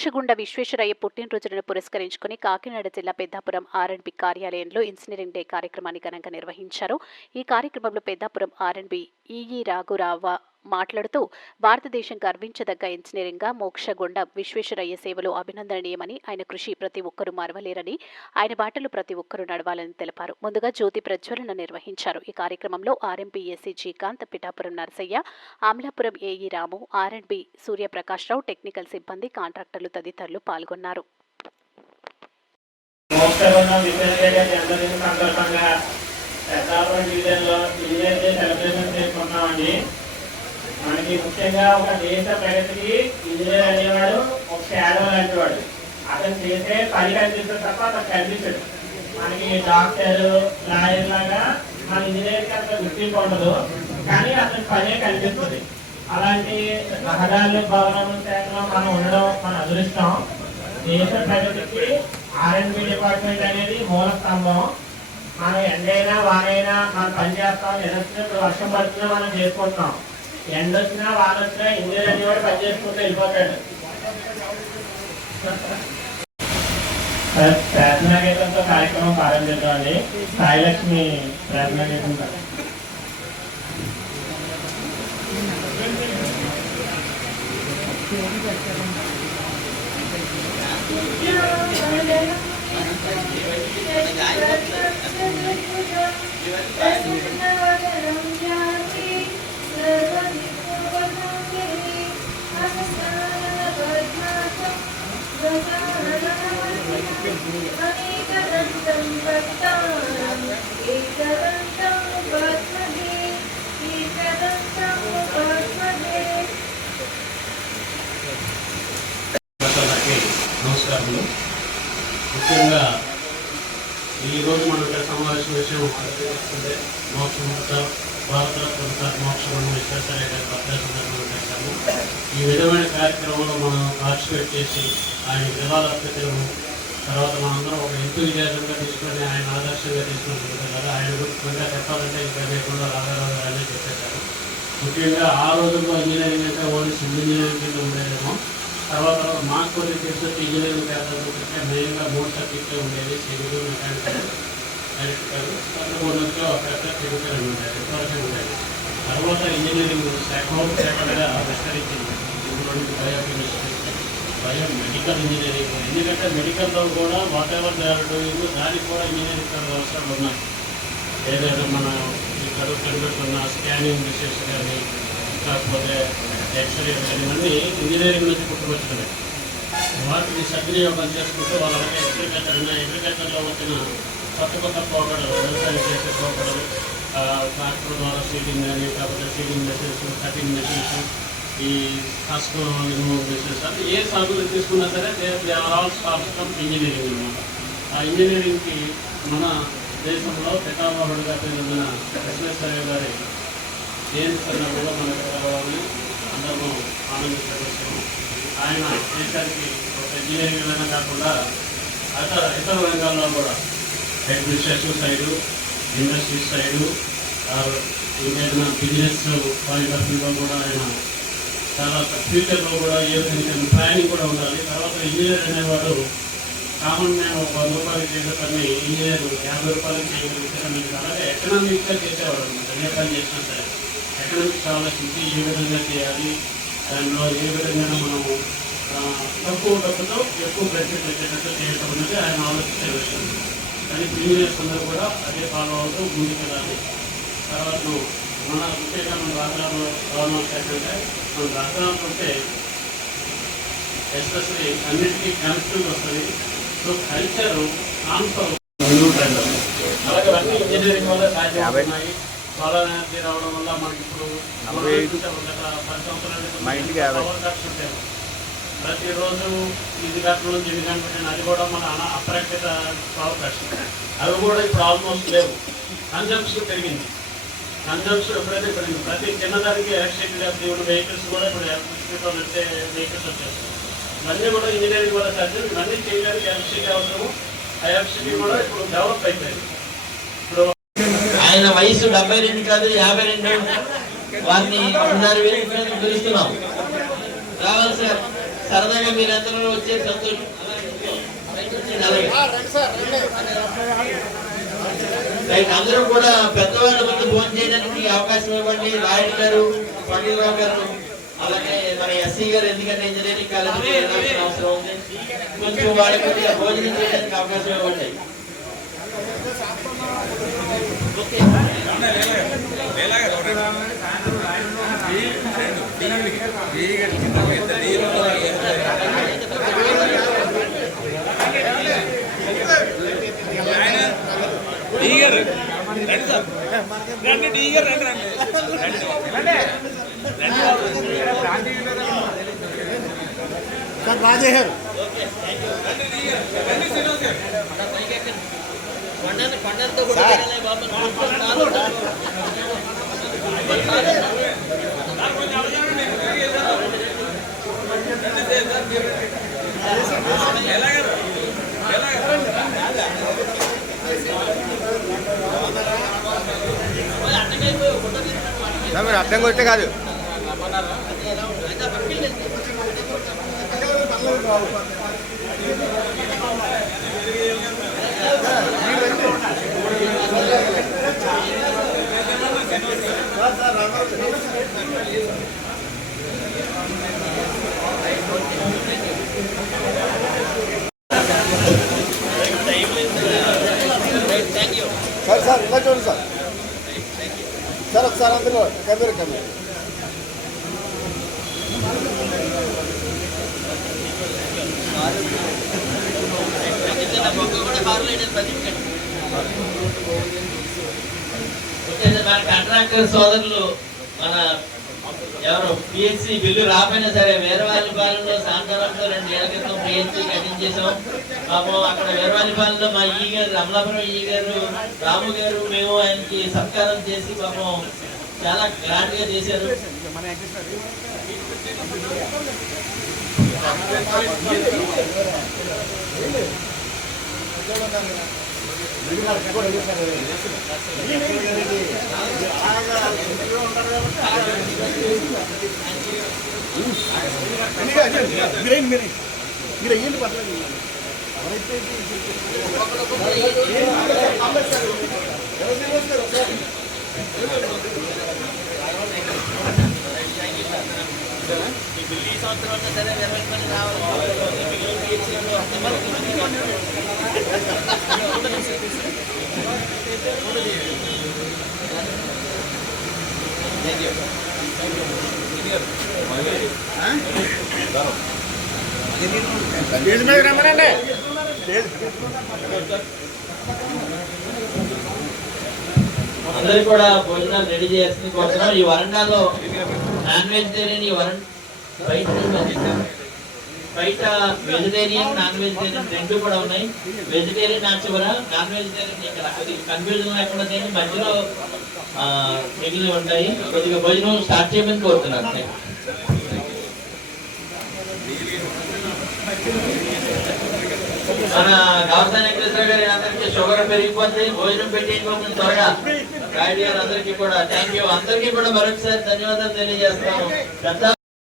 మోక్షగుండ విశ్వేశ్వరయ్య పుట్టినరోజులను పురస్కరించుకుని కాకినాడ జిల్లా పెద్దాపురం ఆర్ఎండ్బి కార్యాలయంలో ఇంజనీరింగ్ డే కార్యక్రమాన్ని ఘనంగా నిర్వహించారు. ఈ కార్యక్రమంలో పెద్దాపురం ఆర్ఎండ్బి ఈఈ రాఘురావ మాట్లాడుతూ భారతదేశం గర్వించదగ్గ ఇంజనీరింగ్గా మోక్షగుండ విశ్వేశ్వరయ్య సేవలు అభినందనీయమని, ఆయన కృషి ప్రతి ఒక్కరూ మరవలేరని, ఆయన బాటలు ప్రతి ఒక్కరూ నడవాలని తెలిపారు. ముందుగా జ్యోతి ప్రజ్వలన నిర్వహించారు. ఈ కార్యక్రమంలో RMP SC Srikanth, Pithapuram Narasayya, Amlapuram AE Ramu, R and B Suryaprakashrao, technical సిబ్బంది, కాంట్రాక్టర్లు తదితరులు పాల్గొన్నారు. మనకి ముఖ్యంగా ఒక దేశ ప్రగతికి ఇంజనీర్ అనేవాడు ఒక షాడో లాంటి వాడు. అతను చేసే పని కనిపిస్తుంది తప్ప అతను కనిపించడు. మనకి డాక్టర్, లాయర్ లాగా మన ఇంజనీర్కి అంత గుర్తింపు ఉండదు, కానీ అతని పనే కనిపిస్తుంది. అలాంటి రహదారులు, భవనం శాఖలో మనం ఉండడం మన అదృష్టం. దేశ ప్రగతికి ఆర్ఎండ్బి డిపార్ట్మెంట్ అనేది మూల స్తంభం. మనం ఎండైనా వానైనా మనం పని చేస్తాం. ఎన్నొచ్చినప్పుడు వర్షం పడుతున్నా మనం చేసుకుంటున్నాం. ఎండ వచ్చినా వాన వచ్చినా ఇంజనీర్ అనేవాడు పని చేసుకుంటూ వెళ్ళిపోతాడు. ప్రార్థనా గీతంతో కార్యక్రమం ప్రారంభిద్దామండి. సాయిలక్ష్మి ప్రార్థనా గీతం. నమస్కారములు. ముఖ్యంగా ఈరోజు మన సమావేశం విషయం మోక్షముక్త భారతరత్న మోక్షగుండ విశ్వేశ్వరయ్య గారి బర్త్డే సందర్భంగా చేశాము. ఈ విధమైన కార్యక్రమంలో మనం పార్టిసిపేట్ చేసి ఆయన నివాళులర్పించడము, తర్వాత మనందరం ఒక ఎంతూజియాజంగా తీసుకొని ఆయన ఆదర్శంగా తీసుకుని కదా. ఆయన గురించి కొంచెం చెప్పాలంటే ఇంకా లేకుండా రాఘారావు గారు అనే చెప్పేశారు. ముఖ్యంగా ఆ రోజుల్లో ఇంజనీరింగ్ అంటే ఓన్లీ సివిల్ ఇంజనీరింగ్ కింద ఉండేదేమో. తర్వాత మాకు కొన్ని తెలిసి ఇంజనీరింగ్ చేద్దామంటే మెయిన్గా 3 సబ్జెక్టులు ఉండేది: సివిల్, మెకానికల్, ఎలక్ట్రికల్. అందులో పెద్ద కెమికల్ ఉండేది, ఇంతవరకే ఉండేది. తర్వాత ఇంజనీరింగ్ శాఖగా విస్తరించింది. ఇందులో బయోకెమిస్ట్రీ, బయోమెడికల్ ఇంజనీరింగ్. ఎందుకంటే మెడికల్లో కూడా whatever they are doing, దానికి కూడా ఇంజనీరింగ్ అవసరాలు ఉన్నాయి. ఏదైనా మన ఇక్కడ కనిపెట్టున్న స్కానింగ్ మిషన్స్ కానీ, కాకపోతే ఎక్స్రే కానీ, ఇవన్నీ ఇంజనీరింగ్ నుంచి పుట్టుకొచ్చినాయి. వాటిని సద్వినియోగం చేసుకుంటూ వాళ్ళకి అగ్రికల్చర్లో వచ్చిన కొత్త పోకడలు, వ్యవసాయం చేసే పోకడలు, ట్రాక్టర్ ద్వారా సీడింగ్ కానీ, కాకపోతే సీడింగ్ మెషిన్స్, కటింగ్ మెషిన్స్, ఈ హస్కో రిమూవ్ మెషిన్స్, అంటే ఏ సాగులు తీసుకున్నా సరే they are all starts from engineering అనమాట. ఆ ఇంజనీరింగ్కి మన దేశంలో పితామహుడుగా పేరున్న విశ్వేశ్వరయ్య గారి జయంతి సందర్భంలో మనకు రావాలని అందరూ ఆనందించవచ్చు. ఆయన దేశానికి ఒక ఇంజనీరింగ్ విధంగా కాకుండా ఇతర రంగాల్లో కూడా అడ్మినిస్ట్రేషన్ సైడు, ఇండస్ట్రీస్ సైడు, ఇంకేదైనా బిజినెస్ పాయింట్ ఆఫ్ వ్యూలో కూడా ఆయన చాలా ఫ్యూచర్లో కూడా ఏ విధంగా ప్లానింగ్ కూడా ఉండాలి. తర్వాత ఇంజనీర్ అనేవాడు కామన్ మ్యాన్ ఒక 100 రూపాయలకి చేసే పని ఇంజనీర్ 50 రూపాయలకి చేయగలిగితే, అలాగే ఎకనామిక్గా చేసేవాడు అనమాట. ఏ పని చేసినా సరే ఎకనామిక్స్ ఆలోచించి ఏ విధంగా చేయాలి, దానిలో ఏ విధంగా మనము తక్కువ డబ్బుతో ఎక్కువ బెనిఫిట్ వచ్చేటట్టు చేయటం అనేది ఆయన ఆలోచించే విషయం. కానీ ఇంజనీర్స్ అందరూ కూడా అదే ఫాలో అవుతూ ముందుకెళ్ళాలి. తర్వాత మన ముఖ్యంగా మన రాష్ట్రాల్లో గవర్నమెంట్ ఏంటంటే, మన రాష్ట్రాలకు ఉంటే ఎస్పెషల్లీ అన్నిటికీ కనెక్టివ్ వస్తుంది. సో కల్చర్ ట్రాన్స్ఫర్ అలాగే అన్ని ఇంజనీరింగ్ వల్ల సాధ్యమవుతున్నాయి. సోలార్ ఎనర్జీ రావడం వల్ల మనకి ఇప్పుడు 10 సంవత్సరాలు పవర్ కట్స్ ఉంటాయి. ప్రతిరోజు 8 గంటల నుంచి 8 గంటలు పెట్టిన అది కూడా మన అప్రకృత పవర్ కట్స్. అవి కూడా ఇప్పుడు ఆల్మోస్ట్ లేవు. కన్జంప్షన్ పెరిగింది. కన్జంప్షన్ ఎప్పుడైతే పెరిగింది, ప్రతి చిన్నదానికి ఎలక్ట్రిసిటీ దేవుడు వెహికల్స్ కూడా ఇప్పుడు ఎలక్ట్రిసిటీతో నడిచే వెహికల్స్ వచ్చేస్తాయి. ఇవన్నీ కూడా ఇంజనీరింగ్ వల్ల సాధ్యం. ఇవన్నీ చేయడానికి ఎలక్ట్రిసిటీ అవసరము. ఆ ఎలక్ట్రిసిటీ కూడా ఇప్పుడు డెవలప్ అయిపోయింది. ఇప్పుడు ఆయన వయసు 72 కాదు 52. వారిని 6,500 పిలుస్తున్నాం. రావాలి సార్. సరదాగా మీరందరూ వచ్చే సంతోషం. అందరూ కూడా పెద్దవాళ్ళ ముందు ఫోన్ చేయడానికి అవకాశం ఇవ్వండి. రాయుడు గారు, పండితరావు గారు, అలాగే మన ఎస్సీ గారు, ఎందుకంటే ఇంజనీరింగ్ కాలేజీకి వెళ్ళాల్సిన అవసరం ఉంది. కొంచెం వాళ్ళకి కొద్దిగా భోజనం చేయడానికి అవకాశం ఇవ్వండి. మీరు అర్థం కొట్టే కాదు. సార్ సార్ ఇలా చూడండి సార్. సార్ ఒకసారి అందులో కెమెరా మన కాంట్రాక్టర్ సోదరులు మన ఎవరు పిహెచ్సి బిల్లు రాపోయినా సరే వీరవాలిపాలెంలో సాయంత్రంలో 2 ఏళ్ల క్రితం పిహెచ్సి అటెండ్ చేసాం. పాపం అక్కడ వీరవాలిపాలెంలో మా ఈ గారు, అమలాపురం ఈ గారు, రాము గారు, మేము ఆయనకి సత్కారం చేసి పాపం చాలా గ్రాండ్ గా చేశారు. మీరు అయ్యింది పర్లేదు. అందరు కూడా భోజనాలు రెడీ చేయాల్సింది కోరుతున్నాం. ఈ వరండాలో నాన్ వెజిటేరియన్, ఈ బయట వెజిటేరియన్, నాన్ వెజిటేరియన్ 2 కూడా ఉన్నాయి. వెజిటేరియన్ నా చివర, నాన్ వెజిటేరియన్ ఇక్కడ. కన్ఫ్యూజన్ లేకుండా చేయండి. మధ్యలో మిగిలి ఉంటాయి. కొద్దిగా భోజనం స్టార్ట్ చేయమని కోరుతున్నాను. మన గౌరవ వెంకటేశ్వర గారి అందరికీ షుగర్ పెరిగిపోతుంది, భోజనం పెట్టేయకపోతుంది త్వరగా. రాయుడు గారు అందరికీ కూడా థ్యాంక్ యూ. అందరికీ కూడా మరొకసారి ధన్యవాదాలు తెలియజేస్తాము.